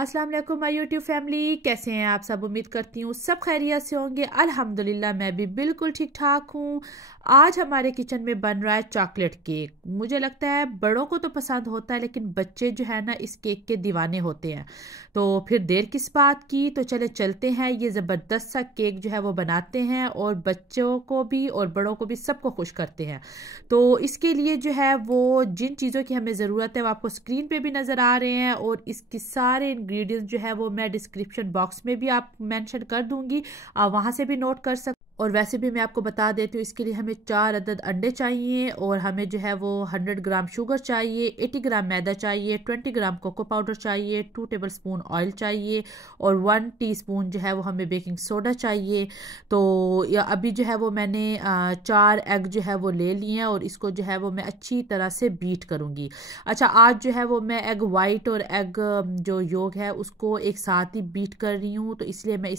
अस्सलाम वालेकुम my YouTube family, कैसे हैं आप सब। उम्मीद करती हूँ सब खैरियत से होंगे। अल्हम्दुलिल्लाह मैं भी बिल्कुल ठीक ठाक हूँ। आज हमारे किचन में बन रहा है चॉकलेट केक। मुझे लगता है बड़ों को तो पसंद होता है, लेकिन बच्चे जो है ना इस केक के दीवाने होते हैं। तो फिर देर किस बात की, तो चले चलते हैं ये ज़बरदस्त सा केक जो है वो बनाते हैं और बच्चों को भी और बड़ों को भी सबको खुश करते हैं। तो इसके लिए जो है वो जिन चीज़ों की हमें ज़रूरत है वो आपको स्क्रीन पे भी नज़र आ रहे हैं, और इसके सारे इंग्रेडिएंट्स जो है वो मैं डिस्क्रिप्शन बॉक्स में भी आप मेंशन कर दूंगी, आप वहाँ से भी नोट कर सकते। और वैसे भी मैं आपको बता देती हूँ, इसके लिए हमें 4 अदद अंडे चाहिए, और हमें जो है वो 100 ग्राम शुगर चाहिए, 80 ग्राम मैदा चाहिए, 20 ग्राम कोको पाउडर चाहिए, 2 टेबल स्पून ऑयल चाहिए, और 1 टीस्पून जो है वो हमें बेकिंग सोडा चाहिए। तो अभी जो है वो मैंने 4 एग जो है वो ले लिए हैं, और इसको जो है वो मैं अच्छी तरह से बीट करूँगी। अच्छा, आज जो है वो मैं एग वाइट और एग जो योग है उसको एक साथ ही बीट कर रही हूँ, तो इसलिए मैं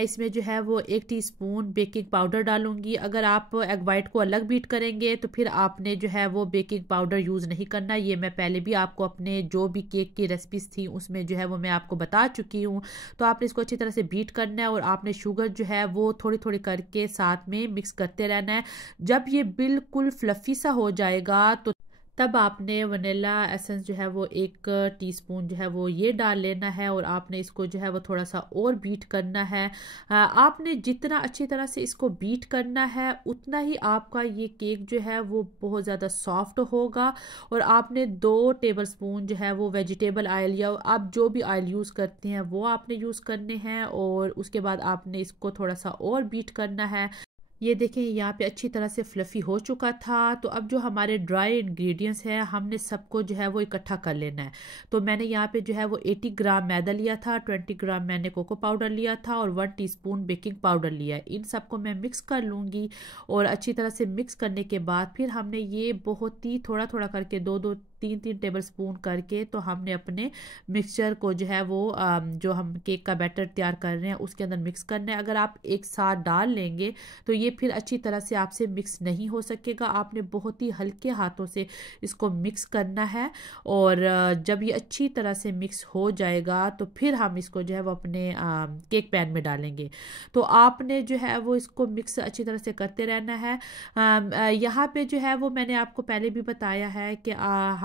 इसमें जो है वो 1 टीस्पून बेकिंग पाउडर डालूंगी। अगर आप एग वाइट को अलग बीट करेंगे तो फिर आपने जो है वो बेकिंग पाउडर यूज़ नहीं करना। ये मैं पहले भी आपको अपने जो भी केक की रेसिपीज थी उसमें जो है वो मैं आपको बता चुकी हूँ। तो आपने इसको अच्छी तरह से बीट करना है, और आपने शुगर जो है वो थोड़ी थोड़ी करके साथ में मिक्स करते रहना है। जब ये बिल्कुल फ्लफ़ी सा हो जाएगा तो तब आपने वनीला एसेंस जो है वो 1 टीस्पून जो है वो ये डाल लेना है, और आपने इसको जो है वो थोड़ा सा और बीट करना है। आपने जितना अच्छी तरह से इसको बीट करना है उतना ही आपका ये केक जो है वो बहुत ज़्यादा सॉफ्ट होगा। और आपने 2 टेबल स्पून जो है वो वेजिटेबल ऑयल या आप जो भी ऑयल यूज़ करते हैं वो आपने यूज़ करने हैं, और उसके बाद आपने इसको थोड़ा सा और बीट करना है। ये देखें यहाँ पे अच्छी तरह से फ्लफ़ी हो चुका था। तो अब जो हमारे ड्राई इंग्रेडिएंट्स हैं हमने सबको जो है वो इकट्ठा कर लेना है। तो मैंने यहाँ पे जो है वो 80 ग्राम मैदा लिया था, 20 ग्राम मैंने कोको पाउडर लिया था, और 1 टीस्पून बेकिंग पाउडर लिया है। इन सबको मैं मिक्स कर लूँगी, और अच्छी तरह से मिक्स करने के बाद फिर हमने ये बहुत ही थोड़ा थोड़ा करके 2-2 3-3 टेबल स्पून करके तो हमने अपने मिक्सचर को जो है वो जो हम केक का बैटर तैयार कर रहे हैं उसके अंदर मिक्स करना है। अगर आप एक साथ डाल लेंगे तो ये फिर अच्छी तरह से आपसे मिक्स नहीं हो सकेगा। आपने बहुत ही हल्के हाथों से इसको मिक्स करना है, और जब ये अच्छी तरह से मिक्स हो जाएगा तो फिर हम इसको जो है वो अपने केक पैन में डालेंगे। तो आपने जो है वो इसको मिक्स अच्छी तरह से करते रहना है। यहाँ पे जो है वो मैंने आपको पहले भी बताया है कि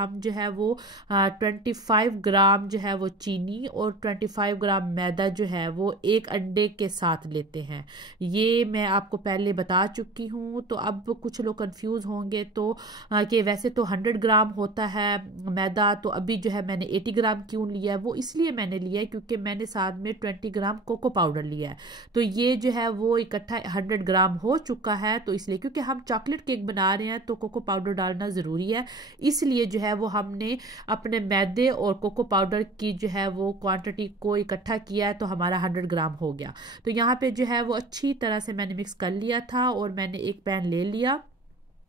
हम जो है वो 25 ग्राम जो है वो चीनी और 25 ग्राम मैदा जो है वो एक अंडे के साथ लेते हैं। ये मैं आपको पहले बता चुकी हूँ। तो अब कुछ लोग कंफ्यूज होंगे तो कि वैसे तो 100 ग्राम होता है मैदा, तो अभी जो है मैंने 80 ग्राम क्यों लिया है, वो इसलिए मैंने लिया है क्योंकि मैंने साथ में 20 ग्राम कोको पाउडर लिया है। तो ये जो है वो इकट्ठा 100 ग्राम हो चुका है। तो इसलिए क्योंकि हम चॉकलेट केक बना रहे हैं तो कोको पाउडर डालना ज़रूरी है, इसलिए जो है वो हमने अपने मैदे और कोको पाउडर की जो है वो क्वांटिटी को इकट्ठा किया है, तो हमारा 100 ग्राम हो गया। तो यहाँ पे जो है वो अच्छी तरह से मैंने मिक्स कर लिया था, और मैंने एक पैन ले लिया,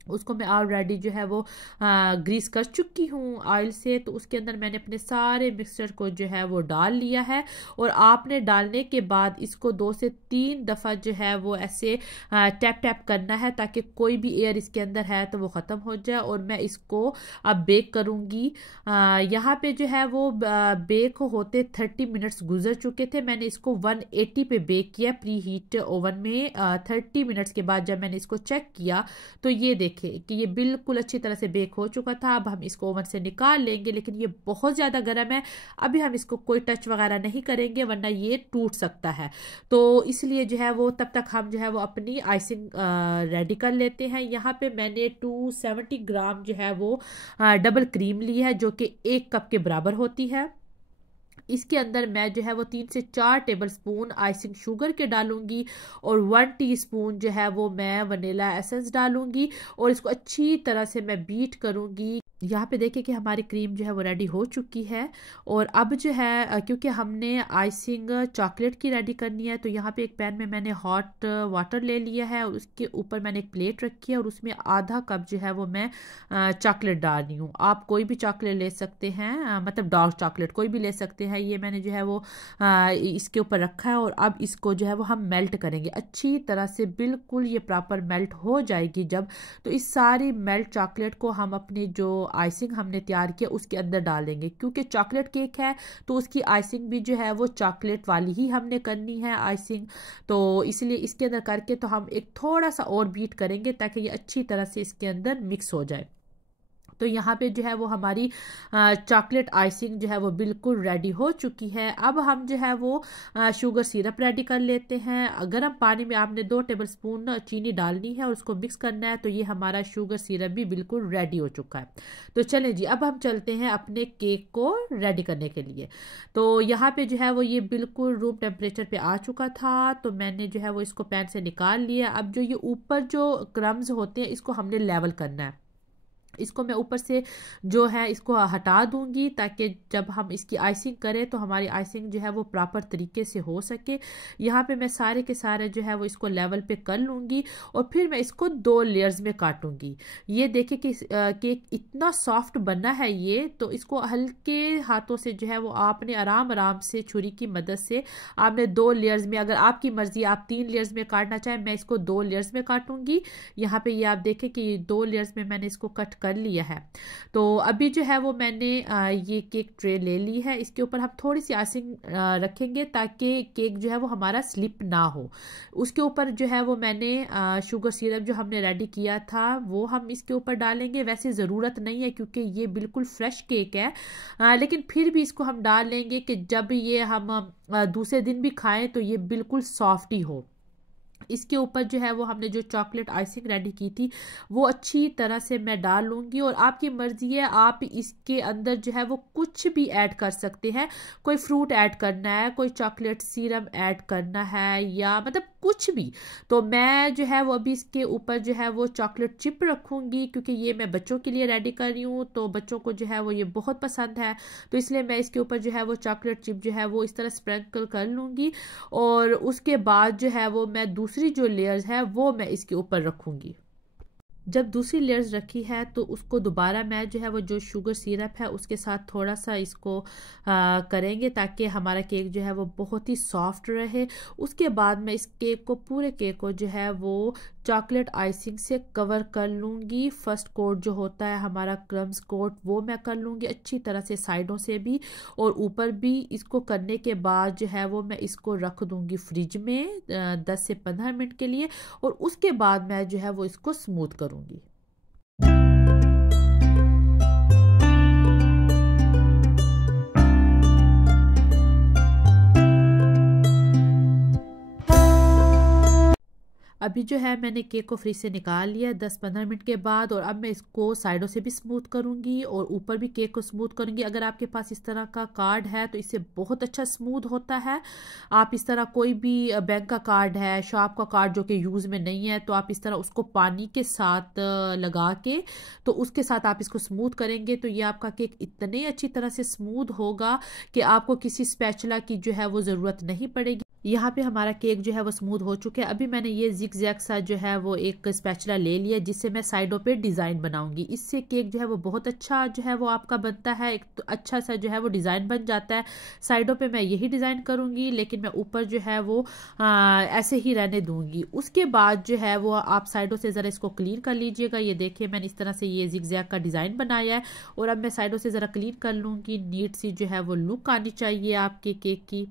उसको मैं ऑलरेडी जो है वो ग्रीस कर चुकी हूँ ऑयल से। तो उसके अंदर मैंने अपने सारे मिक्सचर को जो है वो डाल लिया है, और आपने डालने के बाद इसको 2 से 3 दफ़ा जो है वो ऐसे टैप टैप करना है ताकि कोई भी एयर इसके अंदर है तो वो ख़त्म हो जाए। और मैं इसको अब बेक करूँगी। यहाँ पे जो है वो बेक होते 30 मिनट्स गुजर चुके थे। मैंने इसको 180 पे बेक किया प्री हीट ओवन में। 30 मिनट्स के बाद जब मैंने इसको चेक किया तो ये देखें कि ये बिल्कुल अच्छी तरह से बेक हो चुका था। अब हम इसको ओवन से निकाल लेंगे, लेकिन ये बहुत ज़्यादा गर्म है, अभी हम इसको कोई टच वगैरह नहीं करेंगे वरना ये टूट सकता है। तो इसलिए जो है वो तब तक हम जो है वो अपनी आइसिंग रेडी कर लेते हैं। यहाँ पे मैंने 270 ग्राम जो है वो डबल क्रीम ली है, जो कि 1 कप के बराबर होती है। इसके अंदर मैं जो है वो 3 से 4 टेबल स्पून आइसिंग शुगर के डालूंगी, और 1 टीस्पून जो है वो मैं वनीला एसेंस डालूंगी, और इसको अच्छी तरह से मैं बीट करूंगी। यहाँ पे देखिए कि हमारी क्रीम जो है वो रेडी हो चुकी है। और अब जो है क्योंकि हमने आइसिंग चॉकलेट की रेडी करनी है, तो यहाँ पे एक पैन में मैंने हॉट वाटर ले लिया है और उसके ऊपर मैंने एक प्लेट रखी है और उसमें आधा कप जो है वो मैं चॉकलेट डाल रही हूँ। आप कोई भी चॉकलेट ले सकते हैं, मतलब डार्क चॉकलेट कोई भी ले सकते हैं। ये मैंने जो है वो इसके ऊपर रखा है और अब इसको जो है वो हम मेल्ट करेंगे अच्छी तरह से, बिल्कुल ये प्रॉपर मेल्ट हो जाएगी जब, तो इस सारी मेल्ट चॉकलेट को हम अपने जो आइसिंग हमने तैयार किया उसके अंदर डाल देंगे। क्योंकि चॉकलेट केक है तो उसकी आइसिंग भी जो है वो चॉकलेट वाली ही हमने करनी है आइसिंग, तो इसलिए इसके अंदर करके तो हम एक थोड़ा सा और बीट करेंगे ताकि ये अच्छी तरह से इसके अंदर मिक्स हो जाए। तो यहाँ पे जो है वो हमारी चॉकलेट आइसिंग जो है वो बिल्कुल रेडी हो चुकी है। अब हम जो है वो शुगर सिरप रेडी कर लेते हैं। गर्म पानी में आपने 2 टेबलस्पून चीनी डालनी है और उसको मिक्स करना है। तो ये हमारा शुगर सिरप भी बिल्कुल रेडी हो चुका है। तो चलें जी, अब हम चलते हैं अपने केक को रेडी करने के लिए। तो यहाँ पे जो है वो ये बिल्कुल रूम टेम्परेचर पे आ चुका था, तो मैंने जो है वो इसको पैन से निकाल लिया। अब जो ये ऊपर जो क्रम्स होते हैं इसको हमने लेवल करना है। इसको मैं ऊपर से जो है इसको हटा दूंगी ताकि जब हम इसकी आइसिंग करें तो हमारी आइसिंग जो है वो प्रॉपर तरीके से हो सके। यहाँ पे मैं सारे के सारे जो है वो इसको लेवल पे कर लूँगी और फिर मैं इसको 2 लेयर्स में काटूंगी। ये देखिए कि केक इतना सॉफ्ट बना है ये, तो इसको हल्के हाथों से जो है वो आपने आराम आराम से छुरी की मदद से आपने 2 लेयर्स में, अगर आपकी मर्जी आप 3 लेयर्स में काटना चाहें, मैं इसको 2 लेयर्स में काटूंगी। यहाँ पे ये आप देखें कि 2 लेयर्स में मैंने इसको कट कर लिया है। तो अभी जो है वो मैंने ये केक ट्रे ले ली है, इसके ऊपर हम थोड़ी सी आइसिंग रखेंगे ताकि केक जो है वो हमारा स्लिप ना हो। उसके ऊपर जो है वो मैंने शुगर सिरप जो हमने रेडी किया था वो हम इसके ऊपर डालेंगे। वैसे ज़रूरत नहीं है क्योंकि ये बिल्कुल फ्रेश केक है, लेकिन फिर भी इसको हम डाल लेंगे कि जब ये हम दूसरे दिन भी खाएं तो ये बिल्कुल सॉफ्ट ही हो। इसके ऊपर जो है वो हमने जो चॉकलेट आइसिंग रेडी की थी वो अच्छी तरह से मैं डाल लूँगी और आपकी मर्जी है, आप इसके अंदर जो है वो कुछ भी ऐड कर सकते हैं। कोई फ्रूट ऐड करना है, कोई चॉकलेट सिरप ऐड करना है, या मतलब कुछ भी। तो मैं जो है वो अभी इसके ऊपर जो है वो चॉकलेट चिप रखूँगी क्योंकि ये मैं बच्चों के लिए रेडी कर रही हूँ, तो बच्चों को जो है वो ये बहुत पसंद है, तो इसलिए मैं इसके ऊपर जो है वो चॉकलेट चिप जो है वो इस तरह स्प्रिंकल कर लूँगी। और उसके बाद जो है वो मैं दूसरी जो लेयर्स है वो मैं इसके ऊपर रखूंगी। जब दूसरी लेयर्स रखी है तो उसको दोबारा मैं जो है वो जो शुगर सिरप है उसके साथ थोड़ा सा इसको करेंगे ताकि हमारा केक जो है वो बहुत ही सॉफ्ट रहे। उसके बाद मैं इस केक को, पूरे केक को जो है वो चॉकलेट आइसिंग से कवर कर लूँगी। फर्स्ट कोट जो होता है हमारा क्रम्स कोट वो मैं कर लूँगी अच्छी तरह से, साइडों से भी और ऊपर भी। इसको करने के बाद जो है वो मैं इसको रख दूँगी फ्रिज में 10 से 15 मिनट के लिए और उसके बाद मैं जो है वो इसको स्मूथ करूँगी। अभी जो है मैंने केक को फ्रिज से निकाल लिया 10-15 मिनट के बाद, और अब मैं इसको साइडों से भी स्मूथ करूंगी और ऊपर भी केक को स्मूथ करूंगी। अगर आपके पास इस तरह का कार्ड है तो इससे बहुत अच्छा स्मूथ होता है। आप इस तरह कोई भी बैंक का कार्ड है, शॉप का कार्ड जो कि यूज़ में नहीं है, तो आप इस तरह उसको पानी के साथ लगा के तो उसके साथ आप इसको स्मूथ करेंगे तो ये आपका केक इतने अच्छी तरह से स्मूथ होगा कि आपको किसी स्पैचुला की जो है वो ज़रूरत नहीं पड़ेगी। यहाँ पे हमारा केक जो है वो स्मूथ हो चुका है। अभी मैंने ये जिग जैग सा जो है वो एक स्पैचुला ले लिया जिससे मैं साइडों पे डिज़ाइन बनाऊंगी। इससे केक जो है वो बहुत अच्छा जो है वो आपका बनता है, एक तो अच्छा सा जो है वो डिज़ाइन बन जाता है। साइडों पे मैं यही डिज़ाइन करूंगी लेकिन मैं ऊपर जो है वो ऐसे ही रहने दूंगी। उसके बाद जो है वो आप साइडों से ज़रा इसको क्लीन कर लीजिएगा। ये देखिए मैंने इस तरह से ये जिग जैग का डिज़ाइन बनाया है और अब मैं साइडों से ज़रा क्लीन कर लूँगी। नीट सी जो है वो लुक आनी चाहिए आपके केक की।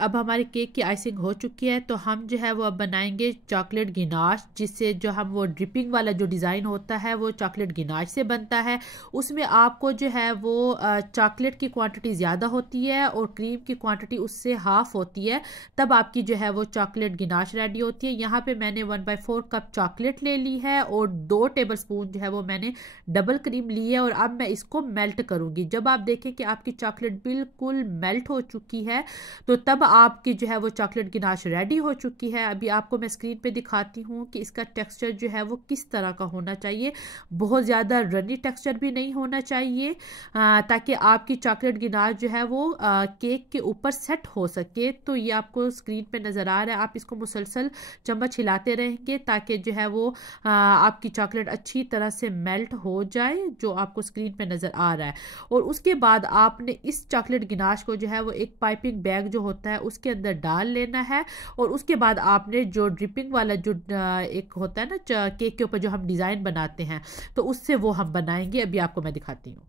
अब हमारे केक की आइसिंग हो चुकी है तो हम जो है वो अब बनाएंगे चॉकलेट गिनाश, जिससे जो हम वो ड्रिपिंग वाला जो डिज़ाइन होता है वो चॉकलेट गिनाश से बनता है। उसमें आपको जो है वो चॉकलेट की क्वांटिटी ज़्यादा होती है और क्रीम की क्वांटिटी उससे हाफ होती है, तब आपकी जो है वो चॉकलेट गिनाश रेडी होती है। यहाँ पे मैंने 1/4 कप चॉकलेट ले ली है और 2 टेबलस्पून जो है वो मैंने डबल क्रीम ली है और अब मैं इसको मेल्ट करूँगी। जब आप देखें कि आपकी चॉकलेट बिल्कुल मेल्ट हो चुकी है तो तब आपकी जो है वो चॉकलेट गिनाश रेडी हो चुकी है। अभी आपको मैं स्क्रीन पे दिखाती हूँ कि इसका टेक्सचर जो है वो किस तरह का होना चाहिए। बहुत ज़्यादा रनी टेक्सचर भी नहीं होना चाहिए, ताकि आपकी चॉकलेट गिनाश जो है वो केक के ऊपर सेट हो सके। तो ये आपको स्क्रीन पे नज़र आ रहा है। आप इसको मुसलसल चम्मच हिलाते रहेंगे ताकि जो है वो आपकी चॉकलेट अच्छी तरह से मेल्ट हो जाए, जो आपको स्क्रीन पे नज़र आ रहा है। और उसके बाद आपने इस चॉकलेट गिनाश को जो है वो एक पाइपिंग बैग जो होता है उसके अंदर डाल लेना है। और उसके बाद आपने जो ड्रिपिंग वाला जो एक होता है ना केक के ऊपर जो हम डिज़ाइन बनाते हैं, तो उससे वो हम बनाएंगे। अभी आपको मैं दिखाती हूँ।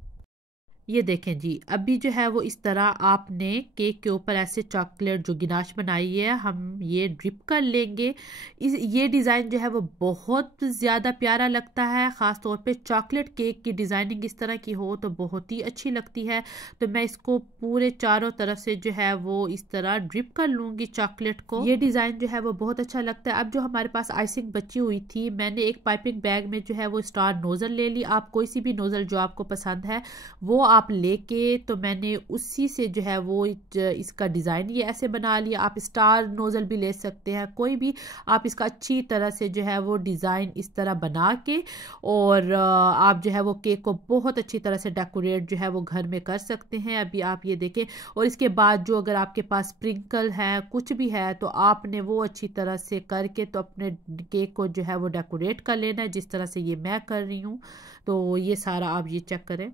ये देखें जी, अभी जो है वो इस तरह आपने केक के ऊपर ऐसे चॉकलेट जो गिनाश बनाई है हम ये ड्रिप कर लेंगे। ये डिज़ाइन जो है वो बहुत ज़्यादा प्यारा लगता है। ख़ास तौर पे चॉकलेट केक की डिज़ाइनिंग इस तरह की हो तो बहुत ही अच्छी लगती है। तो मैं इसको पूरे चारों तरफ से जो है वो इस तरह ड्रिप कर लूँगी चॉकलेट को। ये डिज़ाइन जो है वो बहुत अच्छा लगता है। अब जो हमारे पास आइसिंग बची हुई थी, मैंने एक पाइपिंग बैग में जो है वो स्टार नोज़ल ले ली। आप कोई सी भी नोज़ल जो आपको पसंद है वो आप लेके, तो मैंने उसी से जो है वो इसका डिज़ाइन ये ऐसे बना लिया। आप स्टार नोज़ल भी ले सकते हैं, कोई भी आप इसका अच्छी तरह से जो है वो डिज़ाइन इस तरह बना के, और आप जो है वो केक को बहुत अच्छी तरह से डेकोरेट जो है वो घर में कर सकते हैं। अभी आप ये देखें। और इसके बाद जो अगर आपके पास स्प्रिंकल है कुछ भी है तो आपने वो अच्छी तरह से करके तो अपने केक को जो है वो डेकोरेट कर लेना है, जिस तरह से ये मैं कर रही हूँ। तो ये सारा आप ये चेक करें।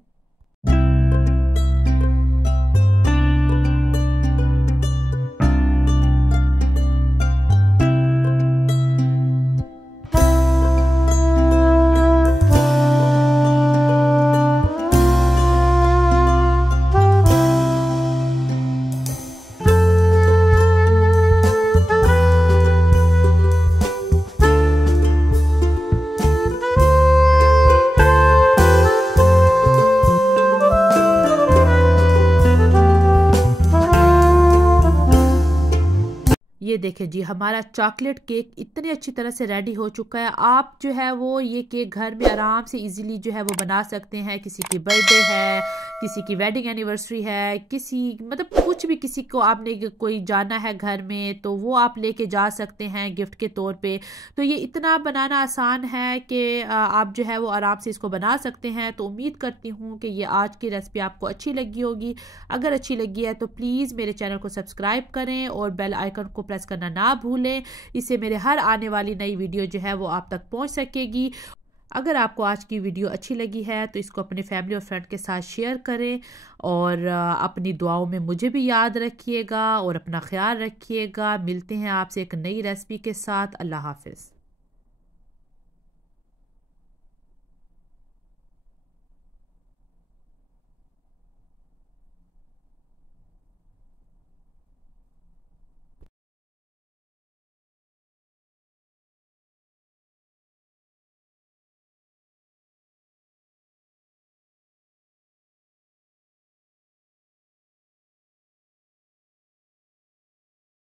ये देखें जी, हमारा चॉकलेट केक इतनी अच्छी तरह से रेडी हो चुका है। आप जो है वो ये केक घर में आराम से इजीली जो है वो बना सकते हैं। किसी की बर्थडे है, किसी की वेडिंग एनिवर्सरी है, किसी मतलब कुछ भी, किसी को आपने कोई जाना है घर में तो वो आप लेके जा सकते हैं गिफ्ट के तौर पे। तो ये इतना बनाना आसान है कि आप जो है वो आराम से इसको बना सकते हैं। तो उम्मीद करती हूँ कि ये आज की रेसिपी आपको अच्छी लगी होगी। अगर अच्छी लगी है तो प्लीज़ मेरे चैनल को सब्सक्राइब करें और बेल आइकन को प्रेस करना ना भूलें। इससे मेरे हर आने वाली नई वीडियो जो है वो आप तक पहुंच सकेगी। अगर आपको आज की वीडियो अच्छी लगी है तो इसको अपने फैमिली और फ्रेंड के साथ शेयर करें, और अपनी दुआओं में मुझे भी याद रखिएगा और अपना ख्याल रखिएगा। मिलते हैं आपसे एक नई रेसिपी के साथ। अल्लाह हाफिज़।